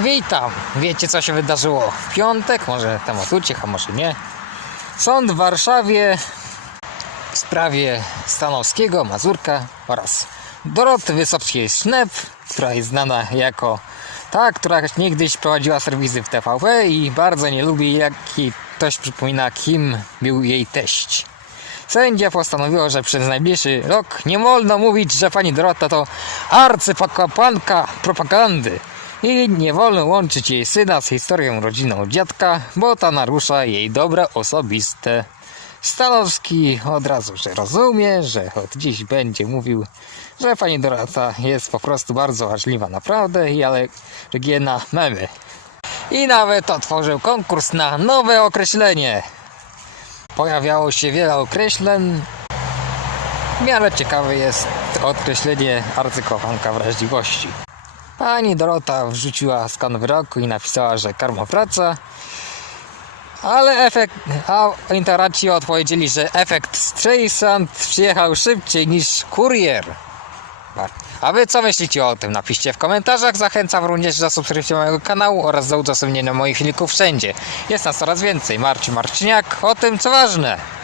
Witam. Wiecie co się wydarzyło w piątek? Może temat uciekł, a może nie. Sąd w Warszawie w sprawie Stanowskiego, Mazurka oraz Doroty Wysockiej-Sznep, która jest znana jako ta, która niegdyś prowadziła serwisy w TVP i bardzo nie lubi, jak jej ktoś przypomina, kim był jej teść. Sędzia postanowiła, że przez najbliższy rok nie wolno mówić, że pani Dorota to arcypakłapanka propagandy i nie wolno łączyć jej syna z historią rodzinną dziadka, bo ta narusza jej dobra osobiste. Stanowski od razu, że rozumie, że od dziś będzie mówił, że pani Dorota jest po prostu bardzo ważliwa naprawdę i alergię na memy. I nawet otworzył konkurs na nowe określenie. Pojawiało się wiele określeń. W miarę ciekawe jest określenie arcykochanka wrażliwości. Pani Dorota wrzuciła skan wyroku i napisała, że karma wraca. Ale efekt, a interaci odpowiedzieli, że efekt Streisand przyjechał szybciej niż kurier. A wy co myślicie o tym? Napiszcie w komentarzach. Zachęcam również do subskrypcji mojego kanału oraz do udostępnienia moich filmików wszędzie. Jest nas coraz więcej. Marcin Marciniak o tym co ważne.